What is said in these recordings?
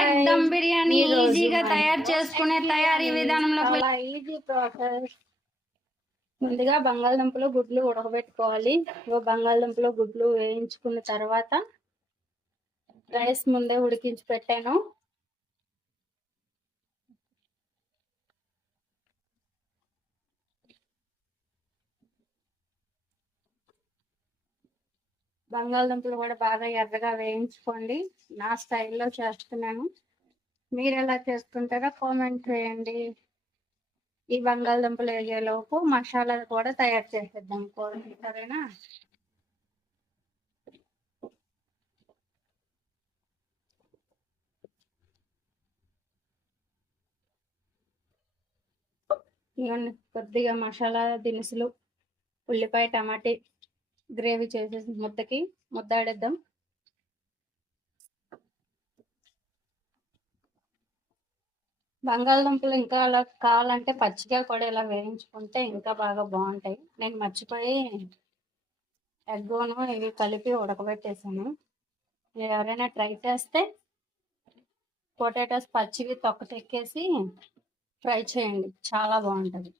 Egg dum biryani ఈజీగా తయారు చేసుకునే తయారీ విధానంలో చాలా ఈజీ ప్రాసెస్. ముందుగా బంగాళదుంపలు గుడ్లు ఉడకబెట్టుకోవాలి. బంగాళదుంపలు గుడ్లు వేయించుకున్న తర్వాత రైస్ ముందే ఉడికించి పెట్టాను. బంగాళదుంపలు కూడా బాగా ఎర్రగా వేయించుకోండి. నా స్టైల్లో చేస్తున్నాను. మీరు ఎలా చేసుకుంటారో కామెంట్ చేయండి. ఈ బంగాళదుంపలు వేగేలోపు మసాలా కూడా తయారు చేసేద్దాం. సరేనా? ఇవన్నీ కొద్దిగా మసాలా దినుసులు, ఉల్లిపాయ టమాటీ గ్రేవీ చేసేసి ముద్దాడేద్దాం. బంగాళదుంపలు ఇంకా అలా కావాలంటే పచ్చిగా కూడా ఇలా వేయించుకుంటే ఇంకా బాగా బాగుంటాయి. నేను మర్చిపోయి ఎగ్గును ఇవి కలిపి ఉడకబెట్టేసాను. మీరు ఎవరైనా ట్రై చేస్తే పొటాటోస్ పచ్చివి తొక్కటెక్కేసి ఫ్రై చేయండి, చాలా బాగుంటుంది.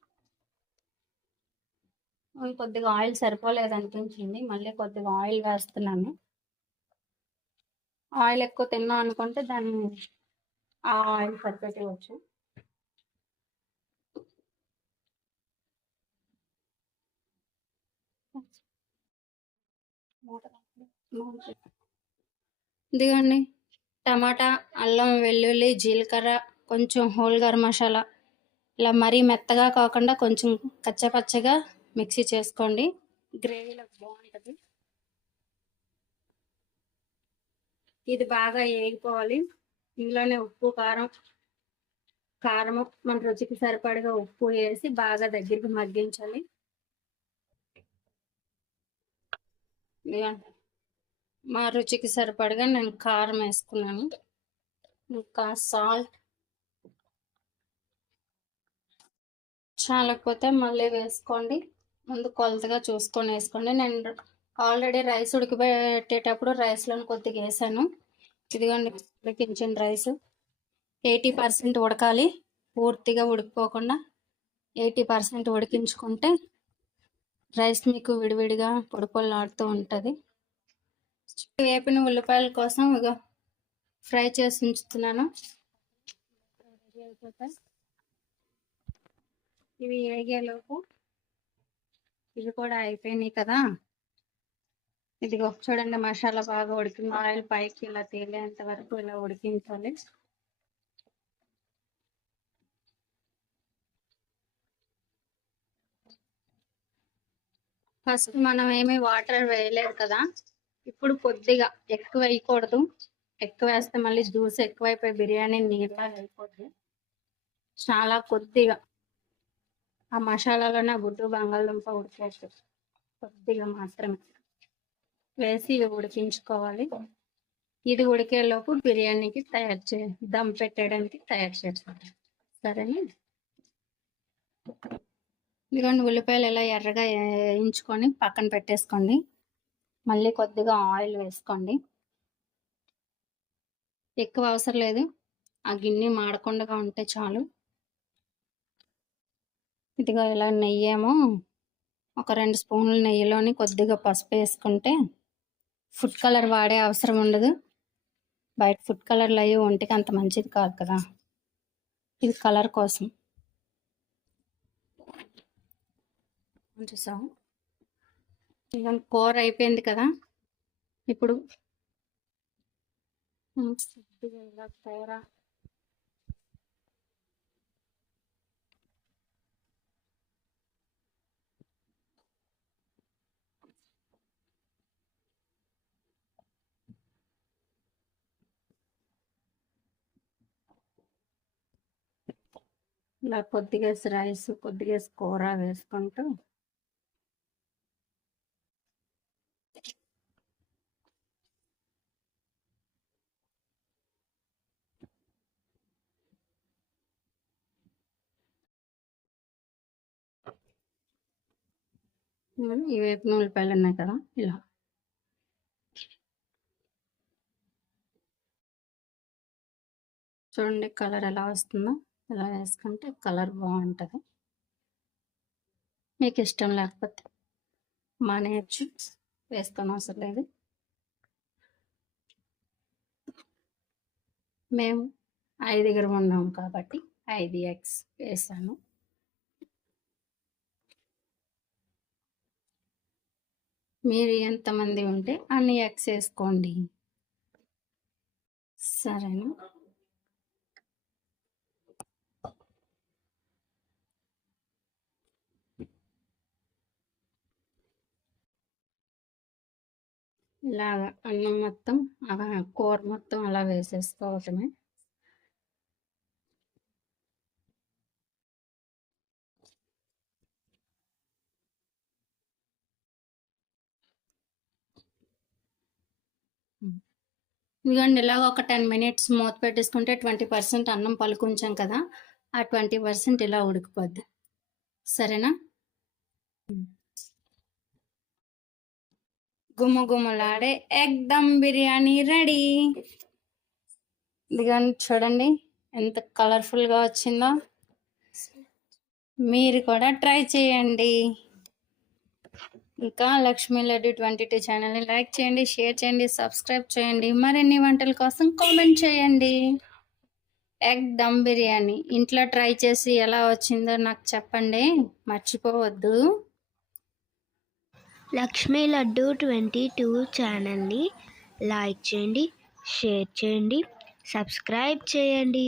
కొద్దిగా ఆయిల్ సరిపోలేదు అనిపించింది, మళ్ళీ కొద్దిగా ఆయిల్ వేస్తున్నాను. ఆయిల్ ఎక్కువ తిన్నాం అనుకుంటే దాన్ని ఆ ఆయిల్ సరిపెట్టవచ్చు. ఇదిగోండి టమాటా, అల్లం వెల్లుల్లి జీలకర్ర, కొంచెం హోల్ గరం మసాలా, ఇలా మరీ మెత్తగా కాకుండా కొంచెం కచ్చపచ్చగా మిక్సీ చేసుకోండి. గ్రేవీలో బాగుంటుంది. ఇది బాగా వేగిపోవాలి. ఇందులోనే ఉప్పు కారం మన రుచికి సరిపడగా ఉప్పు వేసి బాగా దగ్గరికి మగ్గించాలి. మా రుచికి సరిపడగా నేను కారం వేసుకున్నాను. ఇంకా సాల్ట్ చాలకపోతే మళ్ళీ వేసుకోండి. ముందు కొలతగా చూసుకొని వేసుకోండి. నేను ఆల్రెడీ రైస్ ఉడికిపెట్టేటప్పుడు రైస్లో కొద్దిగా వేసాను. ఇదిగోండి ఉడికించిన రైస్ 80% ఉడకాలి. పూర్తిగా ఉడికిపోకుండా 80% ఉడికించుకుంటే రైస్ మీకు విడివిడిగా పొడిపొల్లాడుతూ ఉంటుంది. వేపిన ఉల్లిపాయల కోసం ఇక ఫ్రై చేసి ఉంచుతున్నాను. ఇవి వేగేలోపు ఇవి కూడా అయిపోయినాయి కదా. ఇదిగో చూడండి, మసాలా బాగా ఉడికింది. ఆయిల్ పైకి ఇలా తేలేంత వరకు ఇలా ఉడికించాలి. ఫస్ట్ మనం ఏమీ వాటర్ వేయలేదు కదా. ఇప్పుడు కొద్దిగా ఎక్కువ వేయకూడదు. ఎక్కువ వేస్తే మళ్ళీ జ్యూస్ ఎక్కువైపోయి బిర్యానీ నీళ్ళగా అయిపోద్ది. చాలా కొద్దిగా ఆ మసాలాలోనే గుడ్డు బంగాళదుంప ఉడికేసి కొద్దిగా మాత్రమే వేసి ఉడికించుకోవాలి. ఇది ఉడికేలోపు బిర్యానీకి దమ్ పెట్టడానికి తయారు చేస్తాను. సరేనా? ఇదిగోండి ఉల్లిపాయలు ఎలా ఎర్రగా వేయించుకొని పక్కన పెట్టేసుకోండి. మళ్ళీ కొద్దిగా ఆయిల్ వేసుకోండి. ఎక్కువ అవసరం లేదు, ఆ గిన్నె మాడకుండా ఉంటే చాలు. ఇదిగో ఇలా నెయ్యేమో ఒక 2 స్పూన్ల నెయ్యిలోని కొద్దిగా పసుపు వేసుకుంటే ఫుడ్ కలర్ వాడే అవసరం ఉండదు. బయట ఫుడ్ కలర్లు అయ్యి ఒంటికి అంత మంచిది కాదు కదా. ఇది కలర్ కోసం. చూసాము, ఇక కూర అయిపోయింది కదా. ఇప్పుడు ఇలా కూర ఇలా కొద్దిగా రైస్ కొద్దిగా కూర వేసుకుంటూ ఈ వేపిన ఉల్లిపాయలు ఉన్నాయి కదా, ఇలా చూడండి కలర్ ఎలా వస్తుందో. ఇలా వేసుకుంటే కలర్ బాగుంటుంది. మీకు ఇష్టం లేకపోతే మానేయచ్చు, వేసుకొని అవసరం లేదు. మేము 5 ఉన్నాం కాబట్టి 5 ఎగ్స్ వేసాను. మీరు ఎంతమంది ఉంటే అన్ని ఎగ్స్ వేసుకోండి, సరేనా? ఇలాగా అన్నం మొత్తం కూర మొత్తం అలా వేసేసుకోవటమే. ఇదిగోండి, ఇలాగ ఒక 10 మినిట్స్ మూత పెట్టేసుకుంటే 20% అన్నం పలుకుంచాం కదా, ఆ 20% ఇలా ఉడికిపోద్ది, సరేనా? గుమ్మగుమ్మలాడే ఎగ్ దమ్ బిర్యానీ రెడీ. ఇదిగోండి చూడండి ఎంత కలర్ఫుల్గా వచ్చిందో. మీరు కూడా ట్రై చేయండి. ఇంకా లక్ష్మీ లడ్డు 22 ఛానల్ని లైక్ చేయండి, షేర్ చేయండి, సబ్స్క్రైబ్ చేయండి. మరిన్ని వంటల కోసం కామెంట్ చేయండి. ఎగ్ దమ్ బిర్యానీ ఇంట్లో ట్రై చేసి ఎలా వచ్చిందో నాకు చెప్పండి, మర్చిపోవద్దు. లక్ష్మీ లడ్డు 22 ఛానల్ని లైక్ చేయండి, షేర్ చేయండి, సబ్స్క్రైబ్ చేయండి.